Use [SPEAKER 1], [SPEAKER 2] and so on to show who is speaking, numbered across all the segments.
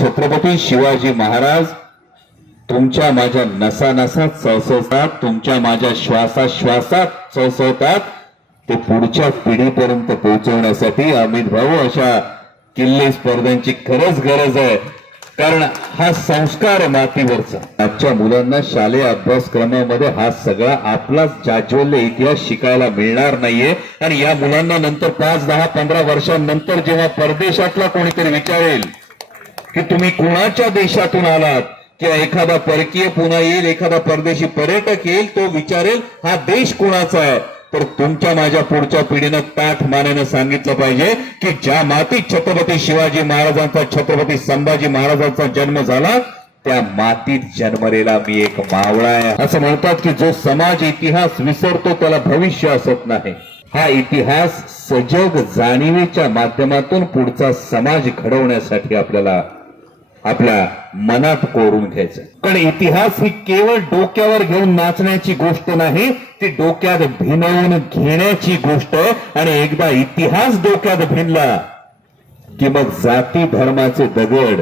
[SPEAKER 1] छत्रपती शिवाजी महाराज तुमच्या माझ्या नसानसात सळसळतात तुमच्या माझ्या श्वासाश्वासात सळसळतात ते पुढच्या पिढीपर्यंत पोहोचवण्यासाठी अमित भाऊ अशा किल्ले स्पर्धांची खरंच गरज आहे. कारण हा संस्कार आहे मातीवरचा. आजच्या मुलांना शालेय अभ्यासक्रमामध्ये हा सगळा आपलाच जाज्वल्य इतिहास शिकायला मिळणार नाहीये. आणि या मुलांना नंतर पाच दहा पंधरा वर्षांनंतर जेव्हा परदेशातला कोणीतरी विचारेल की तुम्ही कुणाच्या देशातून आलात? किंवा एखादा परकीय पुन्हा येईल एखादा परदेशी पर्यटक येईल तो विचारेल हा देश कुणाचा आहे? तर तुमच्या माझ्या पुढच्या पिढीनं ताठ मानेनं सांगितलं पाहिजे की ज्या मातीत छत्रपती शिवाजी महाराजांचा छत्रपती संभाजी महाराजांचा जन्म झाला त्या मातीत जन्मलेला मी एक मावळा आहे. असं म्हणतात की जो समाज इतिहास विसरतो त्याला भविष्य असत नाही. हा इतिहास सजग जाणीवेच्या माध्यमातून पुढचा समाज घडवण्यासाठी आपल्याला आपल्या मनात कोरून घ्यायचं. कारण इतिहास ही केवळ डोक्यावर घेऊन नाचण्याची गोष्ट नाही ती डोक्यात भिनवून घेण्याची गोष्ट. आहे आणि एकदा इतिहास डोक्यात भिनला की मग जाती धर्माचे दगड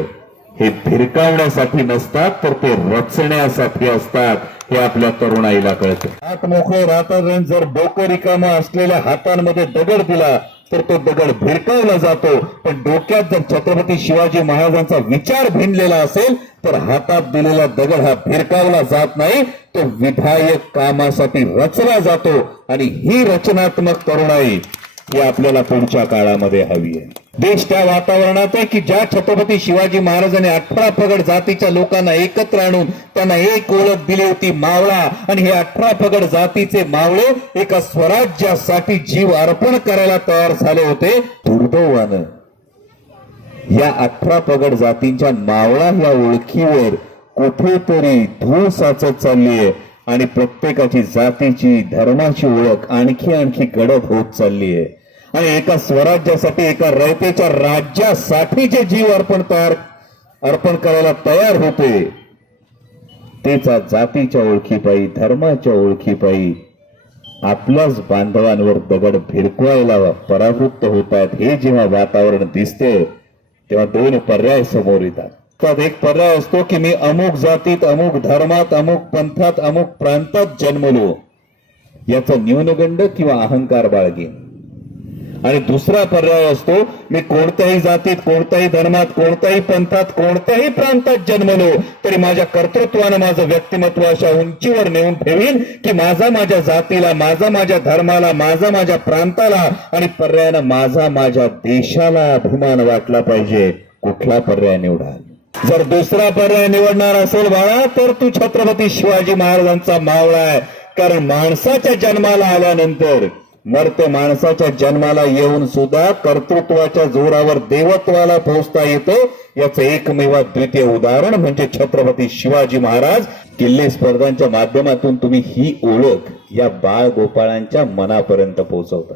[SPEAKER 1] हे भिरकावण्यासाठी नसतात तर ते रचण्यासाठी असतात हे आपल्या तरुणाईला कळतं. हात मोकळे राहतात जर डोकं रिकामा असलेल्या हातांमध्ये दगड दिला तर तो दगड भिरकावला जातो. पण डोक्यात जर छत्रपती शिवाजी महाराजांचा विचार भिनलेला असेल तर हातात दिलेला दगड हा भिरकावला जात नाही. तो विधायक कामासाठी रचला जातो. आणि ही रचनात्मक तरुणाई ही आपल्याला पुढच्या काळामध्ये हवी आहे. देश त्या वातावरणात आहे की ज्या छत्रपती शिवाजी महाराजांनी अठरा पगड जातीच्या लोकांना एकत्र आणून त्यांना एक ओळख दिली होती मावळा. आणि हे अठरा पगड जातीचे मावळे एका स्वराज्यासाठी जीव अर्पण करायला तयार झाले होते दुर्दैवानं. या अठरा पगड जातींच्या मावळा या ओळखीवर कुठेतरी धूळ साचत चालली आहे आणि प्रत्येकाची जातीची धर्माची ओळख आणखी आणखी गडद होत चालली आहे आणि एका स्वराज्यासाठी एका रयतेच्या राज्यासाठी जे जीव अर्पण तयार अर्पण करायला तयार होते तेचा जातीच्या ओळखीपायी धर्माच्या ओळखीपायी आपल्याच बांधवांवर दगड भिरकवायला परावृत्त होत आहेत हे जेव्हा वातावरण दिसते तेव्हा दोन पर्याय समोर येतात. त्यात एक पर्याय असतो की मी अमुक जातीत अमुक धर्मात अमुक पंथात अमुक प्रांतात जन्मलो. याचा न्यूनगंड किंवा अहंकार बाळगेन. आणि दुसरा पर्याय असतो मी कोणत्याही जातीत कोणत्याही धर्मात कोणत्याही पंथात कोणत्याही प्रांतात जन्मलो तरी माझ्या कर्तृत्वानं माझं व्यक्तिमत्व अशा उंचीवर नेऊन ठेवीन की माझा माझ्या जातीला माझा माझ्या धर्माला माझा माझ्या प्रांताला आणि पर्यायानं माझा माझ्या देशाला अभिमान वाटला पाहिजे. कुठला पर्याय निवडाल? जर दुसरा पर्याय निवडणार असेल बाळा तर तू छत्रपती शिवाजी महाराजांचा मावळा आहे. कारण माणसाच्या जन्माला आल्यानंतर मर्त माणसाच्या जन्माला येऊन सुद्धा कर्तृत्वाच्या जोरावर देवत्वाला पोहोचता येतो. याचं एकमेव द्वितीय उदाहरण म्हणजे छत्रपती शिवाजी महाराज किल्ले स्पर्धांच्या माध्यमातून तुम्ही ही ओळख या बाळ गोपाळांच्या मनापर्यंत पोहोचवता